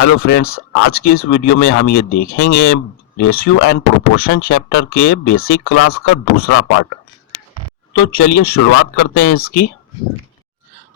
Hello friends, आज की इस वीडियो में हम ये देखेंगे रेशियो एंड प्रोपोर्शन चैप्टर के बेसिक क्लास का दूसरा पार्ट। तो चलिए शुरुआत करते हैं इसकी।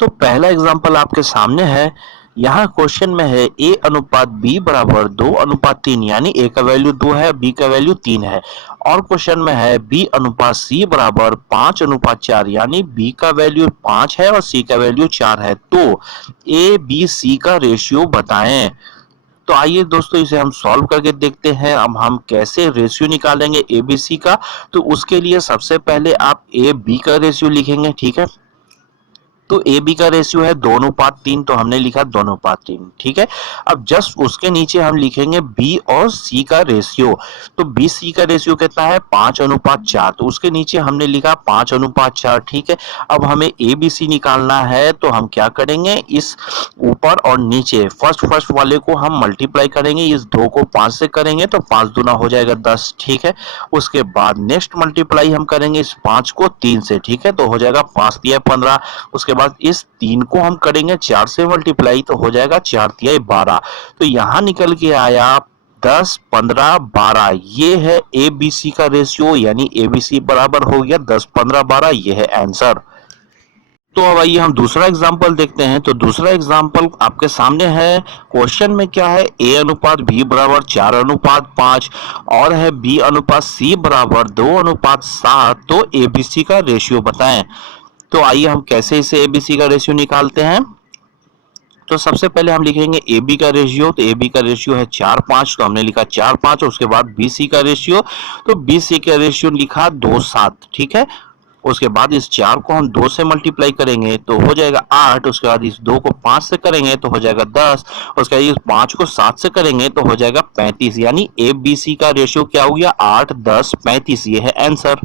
तो पहला एग्जांपल आपके सामने है। यहाँ क्वेश्चन में है ए अनुपात बी बराबर 2:3, यानी ए का वैल्यू 2 है, बी का वैल्यू 3 है। और क्वेश्चन में है बी अनुपात सी बराबर 5:4, यानी बी का वैल्यू 5 है और सी का वैल्यू 4 है। तो ए बी सी का रेशियो बताएं। तो आइए दोस्तों, इसे हम सॉल्व करके देखते हैं। अब हम कैसे रेशियो निकालेंगे एबीसी का। तो उसके लिए सबसे पहले आप ए बी का रेशियो लिखेंगे, ठीक है। तो ए बी का रेशियो है 2:3, तो हमने लिखा 2:3, ठीक है। अब जस्ट उसके नीचे हम लिखेंगे बी और सी का रेशियो। तो बी सी का रेशियो कितना है 5:4, तो उसके नीचे हमने लिखा 5:4, ठीक है। अब हमें ए बी सी निकालना है, तो हम क्या करेंगे, इस ऊपर और नीचे फर्स्ट वाले को हम मल्टीप्लाई करेंगे। इस 2 को 5 से करेंगे तो 5 दूना हो जाएगा 10, ठीक है। उसके बाद नेक्स्ट मल्टीप्लाई हम करेंगे इस 5 को 3 से, ठीक है, तो हो जाएगा 5 तिया 15। उसके बाद इस 3 को हम करेंगे 4 से मल्टीप्लाई, तो हो जाएगा 4 तिया 12। तो यहाँ निकल के आया 10, 15, 12। ये है ए बी सी का रेशियो, यानी ए बी सी बराबर हो गया 10, 15, 12। ये है आंसर। तो अब आइए हम दूसरा एग्जाम्पल देखते हैं। तो दूसरा एग्जाम्पल आपके सामने है। क्वेश्चन में क्या है, ए अनुपात बी बराबर 4:5 और है बी अनुपात सी बराबर 2:7। तो एबीसी का रेशियो बताएं। तो आइए हम कैसे इसे एबीसी का रेशियो निकालते हैं। तो सबसे पहले हम लिखेंगे ए बी का रेशियो। तो ए बी का रेशियो है 4:5, तो हमने लिखा 4:5। उसके बाद बी सी का रेशियो, तो बी सी का रेशियो लिखा 2:7, ठीक है। उसके बाद इस 4 को हम 2 से मल्टीप्लाई करेंगे तो हो जाएगा 8। उसके बाद इस 2 को 5 से करेंगे तो हो जाएगा 10। उसके बाद इस 5 को 7 से करेंगे तो हो जाएगा 35, यानी ए बी सी का रेशियो क्या हो गया 8, 10, 35। ये है आंसर।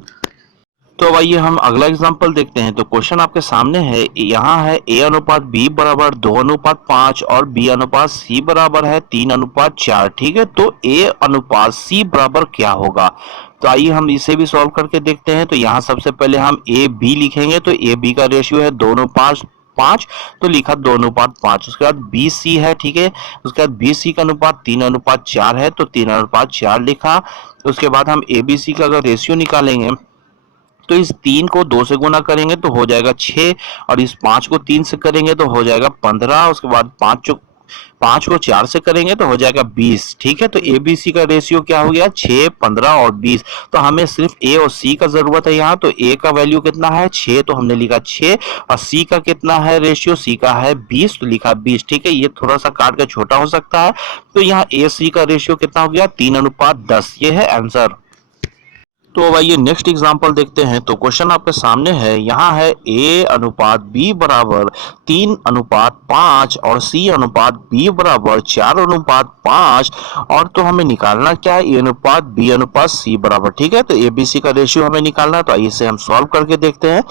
तो अब आइए हम अगला एग्जांपल देखते हैं। तो क्वेश्चन आपके सामने है। यहाँ है ए अनुपात बी बराबर 2:5 और बी अनुपात सी बराबर है 3:4, ठीक है। तो ए अनुपात सी बराबर क्या होगा। तो आइए हम इसे भी सॉल्व करके देखते हैं। तो यहाँ सबसे पहले हम ए बी लिखेंगे। तो ए बी का रेशियो है 2:5, तो लिखा 2:5। उसके बाद बी सी है, ठीक है। उसके बाद बी सी का अनुपात 3:4 है, तो 3:4 लिखा। उसके बाद हम ए बी सी का अगर रेशियो निकालेंगे तो इस 3 को 2 से गुना करेंगे तो हो जाएगा 6, और इस 5 को 3 से करेंगे तो हो जाएगा 15। उसके बाद 5 को 4 से करेंगे तो हो जाएगा 20, ठीक है। तो ए बी सी का रेशियो क्या हो गया 6, 15 और 20। तो हमें सिर्फ ए और सी का जरूरत है यहाँ। तो ए का वैल्यू कितना है 6, तो हमने लिखा 6। और सी का कितना है रेशियो, सी का है 20, तो लिखा 20, ठीक है। ये थोड़ा सा काट के छोटा हो सकता है। तो यहाँ ए सी का रेशियो कितना हो गया 3:10। ये है आंसर। तो अब आइए नेक्स्ट एग्जांपल देखते हैं। तो क्वेश्चन आपके सामने है। यहाँ है ए अनुपात बी बराबर 3:5 और सी अनुपात बी बराबर 4:5। और तो हमें निकालना क्या है, ए अनुपात बी अनुपात सी बराबर, ठीक है। तो ए बी सी का रेशियो हमें निकालना है। तो आइए इसे हम सॉल्व करके देखते हैं।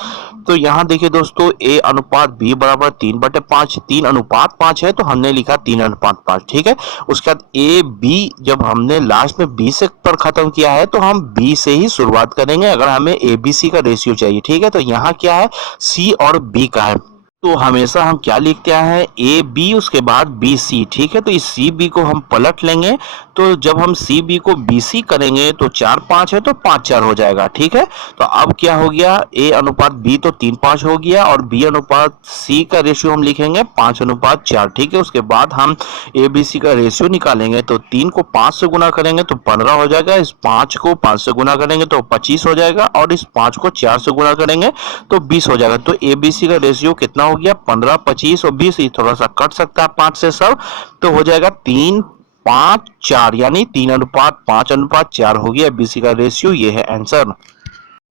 तो यहाँ देखिए दोस्तों, ए अनुपात बी बराबर 3/5, 3:5 है, तो हमने लिखा 3:5, ठीक है। उसके बाद ए बी, जब हमने लास्ट में बी से पर खत्म किया है तो हम बी से ही शुरुआत करेंगे अगर हमें ए बी सी का रेशियो चाहिए, ठीक है। तो यहाँ क्या है, सी और बी का है। तो हमेशा हम क्या लिखते हैं, ए बी उसके बाद बी सी, ठीक है। तो इस सी बी को हम पलट लेंगे। तो जब हम सी बी को बी सी करेंगे तो 4, 5 है, तो 5, 4 हो जाएगा, ठीक है। तो अब क्या हो गया, ए अनुपात बी तो 3, 5 हो गया, और बी अनुपात सी का रेशियो हम लिखेंगे 5:4, ठीक है। उसके बाद हम ए बी सी का रेशियो निकालेंगे। तो 3 को 5 से गुना करेंगे तो 15 हो जाएगा। इस 5 को 5 से गुना करेंगे तो 25 हो जाएगा, और इस 5 को 4 से गुना करेंगे तो 20 हो जाएगा। तो ए बी सी का रेशियो कितना हो गया 15, 25 और 20। ये थोड़ा सा कट सकता है 5 से सब, तो हो जाएगा 3, 5, 4, यानी 3:5:4 हो गया बीसी का रेशियो। ये है आंसर।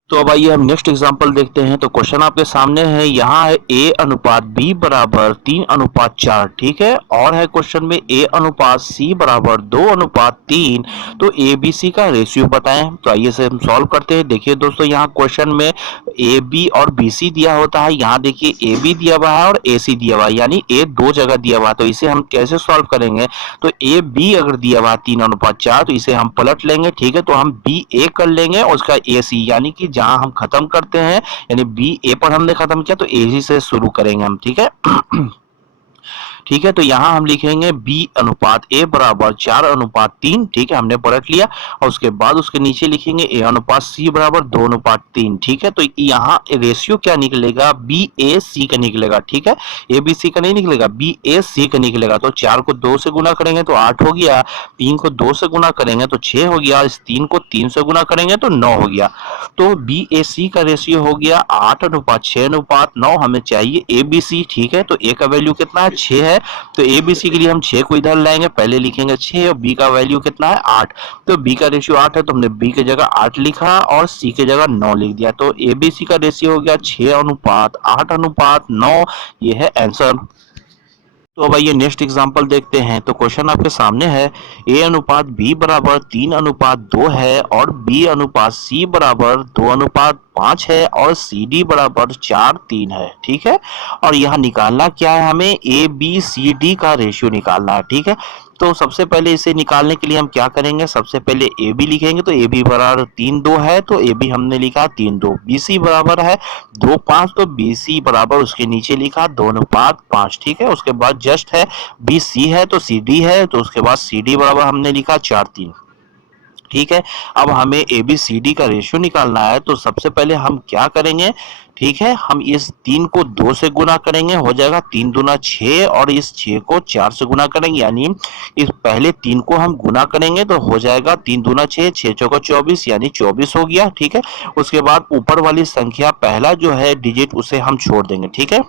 तो अब आइए हम नेक्स्ट एग्जांपल देखते हैं। तो क्वेश्चन आपके सामने है। यहाँ है ए अनुपात बी बराबर 3:4, ठीक है। और है क्वेश्चन में ए अनुपात सी बराबर 2:3। तो ए बी सी का रेशियो बताएं। तो आइए से हम सॉल्व करते हैं। देखिए दोस्तों, यहाँ क्वेश्चन में ए बी और बी सी दिया होता है। यहाँ देखिए ए बी दिया हुआ है और ए सी दिया हुआ है, यानी ए 2 जगह दिया हुआ है। तो इसे हम कैसे सॉल्व करेंगे, तो ए बी अगर दिया हुआ है 3:4, तो इसे हम पलट लेंगे, ठीक है। तो हम बी ए कर लेंगे और उसका ए सी, यानी कि जहां हम खत्म करते हैं, यानी बी ए पर हमने खत्म किया तो ए सी से शुरू करेंगे हम, ठीक है। ठीक है। तो यहाँ हम लिखेंगे b अनुपात a बराबर 4:3, ठीक है, हमने पलट लिया। और उसके बाद उसके नीचे लिखेंगे a अनुपात c बराबर 2:3, ठीक है। तो यहाँ रेशियो क्या निकलेगा, b a c का निकलेगा, ठीक है। a b c का नहीं निकलेगा, b a c का निकलेगा। तो 4 को 2 से गुना करेंगे तो 8 हो गया, 3 को 2 से गुना करेंगे तो 6 हो गया, इस 3 को 3 से गुना करेंगे तो 9 हो गया। तो बी ए सी का रेशियो हो गया 8:6:9। हमें चाहिए ए बी सी, ठीक है। तो ए का वैल्यू कितना है, 6 है। तो ए बी सी के लिए हम 6 को इधर लाएंगे, पहले लिखेंगे 6 और बी का वैल्यू कितना है, 8। तो बी का रेशियो 8 है, तो हमने बी की जगह 8 लिखा और सी की जगह 9 लिख दिया। तो ए बी सी का रेशियो हो गया 6:8:9। ये है आंसर। तो अब आइए नेक्स्ट एग्जांपल देखते हैं। तो क्वेश्चन आपके सामने है, ए अनुपात बी बराबर 3:2 है और बी अनुपात सी बराबर 2:5 है और सी डी बराबर 4:3 है, ठीक है। और यहाँ निकालना क्या है, हमें ए बी सी डी का रेशियो निकालना है, ठीक है। तो सबसे पहले इसे निकालने के लिए हम क्या करेंगे, सबसे पहले ए बी लिखेंगे। तो ए बी बराबर 3:2 है, तो ए बी हमने लिखा 3:2। बी सी बराबर है 2:5, तो बी सी बराबर उसके नीचे लिखा 2:5, ठीक है। उसके बाद जस्ट है बी सी है तो सी डी है, तो उसके बाद सी डी बराबर हमने लिखा 4:3, ठीक है। अब हमें ए बी सी डी का रेशियो निकालना है। तो सबसे पहले हम क्या करेंगे, ठीक है, हम इस 3 को 2 से गुना करेंगे, हो जाएगा 3 दूना 6, और इस 6 को 4 से गुना करेंगे, यानी इस पहले 3 को हम गुना करेंगे तो हो जाएगा 3 दूना 6, 6 चौका 24, यानी 24 हो गया, ठीक है। उसके बाद ऊपर वाली संख्या पहला जो है डिजिट उसे हम छोड़ देंगे, ठीक है।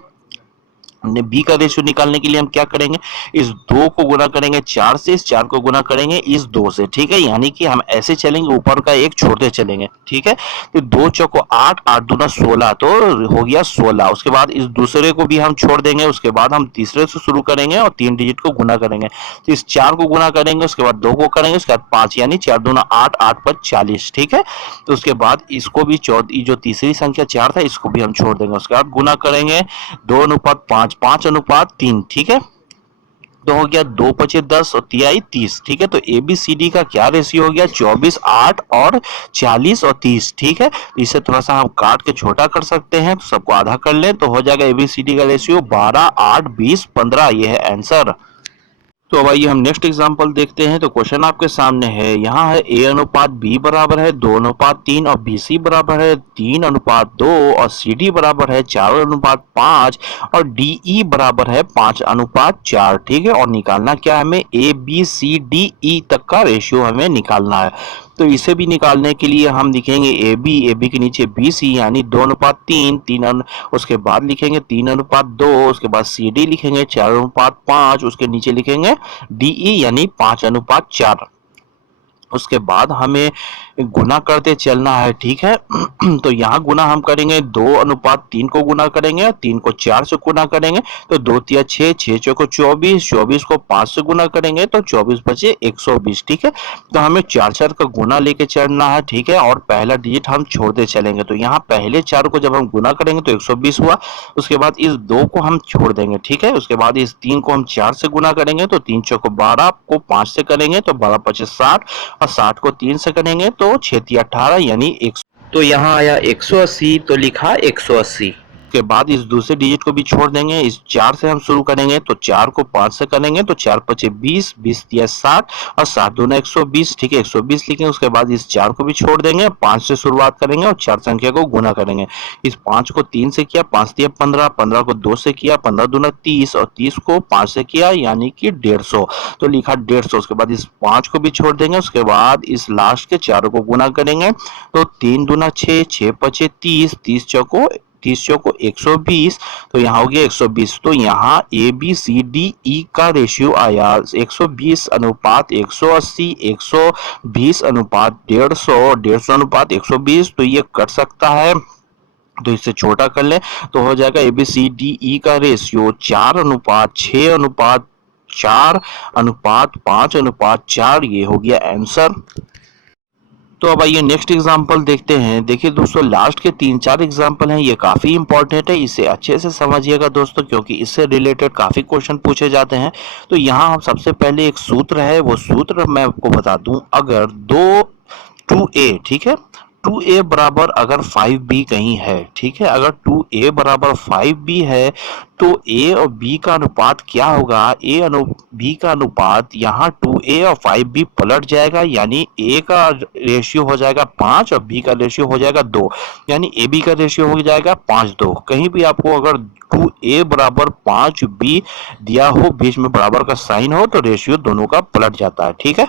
हमने बी का रेशियो निकालने के लिए हम क्या करेंगे, इस 2 को गुना करेंगे 4 से, इस 4 को गुना करेंगे इस 2 से, ठीक है। यानी कि हम ऐसे चलेंगे, ऊपर का एक छोड़ते चलेंगे, ठीक है। तो 2 चौको 8, 8 दूना 16, तो हो गया 16। उसके बाद इस दूसरे को भी हम छोड़ देंगे, उसके बाद हम तीसरे से शुरू करेंगे और 3 डिजिट को गुना करेंगे। तो इस 4 को गुना करेंगे, उसके बाद 2 को करेंगे, उसके बाद 5, यानी 4 दूना 8, 8 5 40, ठीक है। तो उसके बाद इसको भी जो तीसरी संख्या 4 था इसको भी हम छोड़ देंगे, उसके बाद गुना करेंगे 2:5, 5:3, ठीक है। तो हो गया 2 पचे 10 और 3 30, ठीक है। तो ए बी सी डी का क्या रेशियो हो गया, 24, 8 और 40 और 30, ठीक है। इसे थोड़ा सा हम काट के छोटा कर सकते हैं, तो सबको आधा कर लें तो हो जाएगा ए बी सी डी का रेशियो 12, 8, 20, 15। ये है आंसर। तो अब आइए हम नेक्स्ट एग्जांपल देखते हैं। तो क्वेश्चन आपके सामने है, यहाँ है ए अनुपात बी बराबर है 2:3 और बी सी बराबर है 3:2 और सी डी बराबर है 4:5 और डी ई बराबर है 5:4, ठीक है। और निकालना क्या है, हमें A B C D E तक का रेशियो हमें निकालना है। तो इसे भी निकालने के लिए हम लिखेंगे ए बी के नीचे बी सी, यानी 2:3, 3 उसके बाद लिखेंगे 3:2, उसके बाद सी डी लिखेंगे 4:5, उसके नीचे लिखेंगे डी ई यानी 5:4। उसके बाद हमें गुना करते चलना है, ठीक है। तो यहाँ गुना हम करेंगे 2:3 को गुना करेंगे, 3 को 4 से गुना करेंगे तो 2 तिया 6, 6 चौको 24, 24 को 5 से गुना करेंगे तो 24 बचे 120, ठीक है। तो हमें 4 का गुना लेके चलना है, ठीक है। और पहला डिजिट हम छोड़ते चलेंगे, तो यहाँ पहले 4 को जब हम गुना करेंगे तो 120 हुआ। उसके बाद इस 2 को हम छोड़ देंगे, ठीक है। उसके बाद इस 3 को हम 4 से गुना करेंगे तो 3 चौको 12 को 5 से करेंगे तो 12 पचे 60 और 60 को 3 से करेंगे तो 6 तिया 18, यानी 100। तो यहाँ आया 180, तो लिखा 180। के बाद इस दूसरे डिजिट को भी छोड़ देंगे, इस 4 से हम शुरू करेंगे तो 4 को 5 से करेंगे तो 4 पचे 20, 20 तिया 60 और 7 दूना 120, ठीक है। 120 लिखेंगे, उसके बाद इस 4 को भी छोड़ देंगे, 5 से शुरुआत करेंगे और 4 संख्या को गुना करेंगे। इस 5 को 3 से किया, 5 तिया 15, 15 को 2 से किया, 15 दूना 30 और 30 को 5 से किया, यानी कि 150, तो लिखा 150। उसके बाद इस 5 को भी छोड़ देंगे, उसके बाद इस लास्ट के 4 को गुना करेंगे तो 3 दूना 6, 6 पचे 30, 30 चौको 120, तो यहाँ हो गया 120। तो यहाँ A B C D E का रेशियो आया 120:180, 120:150, 150:120। तो ये कर सकता है, तो इसे छोटा कर लें तो हो जाएगा A B C D E का रेशियो 4:6:4:5:4। ये हो गया आंसर। तो अब आइए नेक्स्ट एग्जांपल देखते हैं। देखिए दोस्तों, लास्ट के 3-4 एग्जांपल हैं, ये काफ़ी इंपॉर्टेंट है, इसे अच्छे से समझिएगा दोस्तों, क्योंकि इससे रिलेटेड काफ़ी क्वेश्चन पूछे जाते हैं। तो यहाँ हम सबसे पहले एक सूत्र है, वो सूत्र मैं आपको बता दूं। अगर 2 2a, ठीक है, 2a बराबर अगर 5b कहीं है, ठीक है, अगर 2a बराबर 5b है तो a और b का अनुपात क्या होगा, b का अनुपात यहाँ 2a और 5b पलट जाएगा, यानी a का रेशियो हो जाएगा 5 और b का रेशियो हो जाएगा 2, यानी ab का रेशियो हो जाएगा 5:2। कहीं भी आपको अगर 2a बराबर 5b दिया हो, बीच में बराबर का साइन हो, तो रेशियो दोनों का पलट जाता है, ठीक है।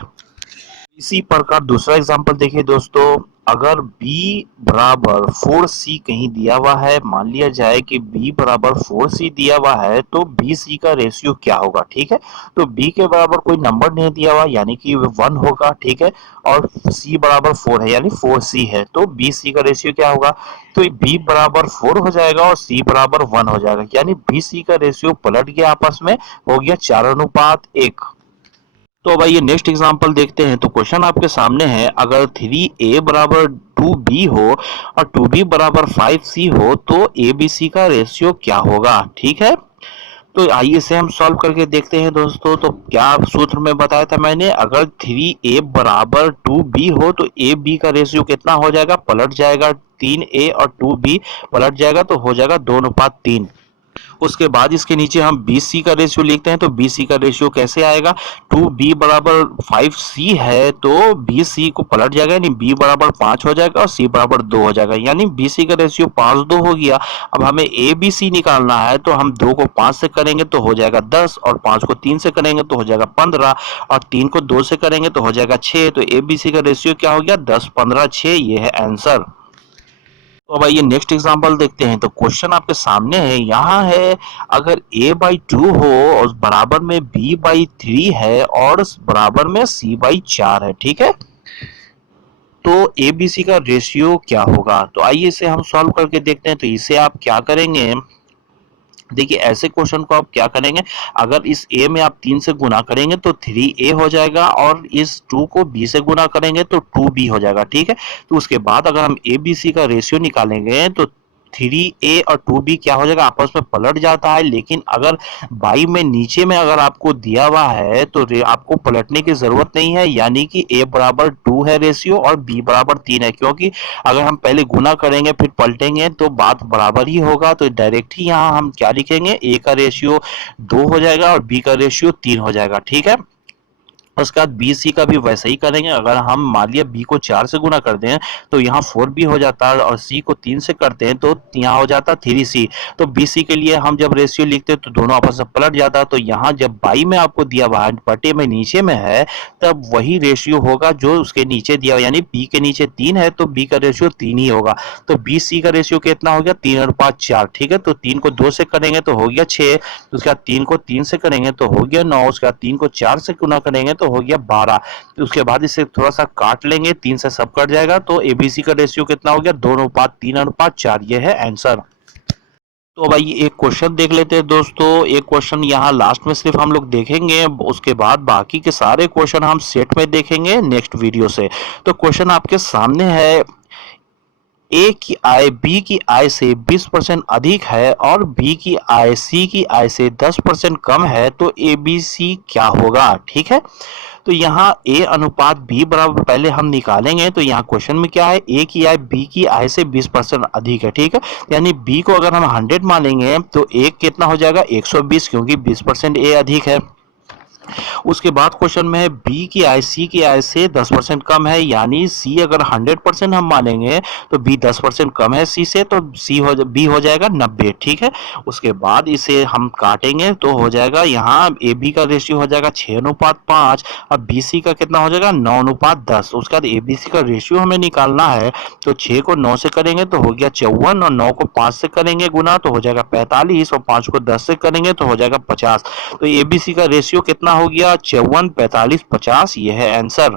इसी प्रकार दूसरा एग्जांपल देखिए दोस्तों, अगर b बराबर 4c कहीं दिया हुआ है, मान लिया जाए कि b बराबर 4c दिया हुआ है, तो bc का रेशियो क्या होगा, ठीक है। तो b के बराबर कोई नंबर नहीं दिया हुआ, यानी कि 1 होगा, ठीक है, और c बराबर 4 है, यानी 4c है, तो bc का रेशियो क्या होगा, तो b बराबर 4 हो जाएगा और c बराबर 1 हो जाएगा, यानी bc का रेशियो पलट गया, आपस में हो गया 4:1। तो भाई ये नेक्स्ट एग्जांपल देखते हैं। तो क्वेश्चन आपके सामने है, अगर 3a बराबर 2b हो और 2b बराबर 5c हो तो abc का रेशियो क्या होगा, ठीक है। तो आइए इसे हम सॉल्व करके देखते हैं दोस्तों। तो क्या सूत्र में बताया था मैंने, अगर 3a बराबर 2b हो तो ab का रेशियो कितना हो जाएगा, पलट जाएगा, 3a और 2b पलट जाएगा तो हो जाएगा 2:3। उसके बाद इसके नीचे हम BC का रेशियो लिखते हैं। तो BC का रेशियो कैसे आएगा, 2B बराबर 5C है तो BC को पलट जाएगा, यानी B बराबर 5 हो जाएगा और C बराबर 2 हो जाएगा, यानी BC का रेशियो 5:2 हो गया। अब हमें ABC निकालना है, तो हम 2 को 5 से करेंगे तो हो जाएगा 10, और 5 को 3 से करेंगे तो हो जाएगा 15, और 3 को 2 से करेंगे तो हो जाएगा 6। तो ABC का रेशियो क्या हो गया, 10, 15, 6, ये है आंसर। तो अब आइए नेक्स्ट एग्जांपल देखते हैं। तो क्वेश्चन आपके सामने है, यहाँ है, अगर a/2 हो और बराबर में b/3 है और बराबर में c/4 है, ठीक है, तो abc का रेशियो क्या होगा। तो आइए इसे हम सॉल्व करके देखते हैं। तो इसे आप क्या करेंगे, देखिए ऐसे क्वेश्चन को आप क्या करेंगे, अगर इस a में आप 3 से गुना करेंगे तो 3a हो जाएगा, और इस 2 को b से गुना करेंगे तो 2b हो जाएगा, ठीक है। तो उसके बाद अगर हम abc का रेशियो निकालेंगे तो 3a और 2b क्या हो जाएगा, आपस में पलट जाता है, लेकिन अगर बाई में नीचे में अगर आपको दिया हुआ है तो आपको पलटने की जरूरत नहीं है, यानी कि a बराबर 2 है रेशियो और b बराबर 3 है, क्योंकि अगर हम पहले गुना करेंगे फिर पलटेंगे तो बात बराबर ही होगा। तो डायरेक्ट ही यहाँ हम क्या लिखेंगे, a का रेशियो 2 हो जाएगा और b का रेशियो 3 हो जाएगा, ठीक है। उसके बाद बी सी का भी वैसे ही करेंगे, अगर हम मान लिया बी को 4 से गुना कर दें तो यहाँ 4b हो जाता है, और सी को 3 से करते हैं तो यहाँ हो जाता 3c। तो बी सी के लिए हम जब रेशियो लिखते हैं तो दोनों आपस में पलट जाता है। तो यहाँ जब बाई में आपको दिया हुआ है, पट्टे में नीचे में है, तब वही रेशियो होगा जो उसके नीचे दिया हुआ, यानी बी के नीचे 3 है तो बी का रेशियो 3 ही होगा। तो बी सी का रेशियो कितना हो गया, 3 और 5 4, ठीक है। तो 3 को 2 से करेंगे तो हो गया 6, उसके बाद 3 को 3 से करेंगे तो हो गया 9, उसके बाद 3 को 4 से गुना करेंगे तो हो गया 12। उसके बाद इसे थोड़ा सा काट लेंगे, 3 से सब कट जाएगा, तो एबीसी का रेशियो कितना हो गया, 2:3:4, ये है आंसर। तो भाई एक क्वेश्चन देख लेते हैं दोस्तों। एक क्वेश्चन यहाँ लास्ट में सिर्फ हम लोग देखेंगे, उसके बाद बाकी के सारे क्वेश्चन हम सेट में देखेंगे नेक्स्ट वीडियो से। तो क्वेश्चन आपके सामने है, ए की आय बी की आय से 20% अधिक है और बी की आय सी की आय से 10% कम है, तो ए बी सी क्या होगा, ठीक है। तो यहाँ ए अनुपात बी बराबर पहले हम निकालेंगे। तो यहाँ क्वेश्चन में क्या है, ए की आय बी की आय से 20% अधिक है, ठीक है, यानी बी को अगर हम 100 मानेंगे तो ए कितना हो जाएगा 120, क्योंकि 20% ए अधिक है। उसके बाद क्वेश्चन में है, बी की आय सी की आय से 10% कम है, यानी सी अगर 100% हम मानेंगे तो बी 10% कम है सी से, तो बी हो जाएगा 90, ठीक है। उसके बाद इसे हम काटेंगे तो हो जाएगा, यहाँ ए बी का रेशियो हो जाएगा 6:5 और बी सी का कितना हो जाएगा 9:10। उसके बाद ए बी सी का रेशियो हमें निकालना है, तो 6 को 9 से करेंगे तो हो गया 54, और 9 को 5 से करेंगे गुना तो हो जाएगा 45, और 5 को 10 से करेंगे तो हो जाएगा 50। तो एबीसी का रेशियो कितना हो गया, 54, 45, 50, ये है आंसर।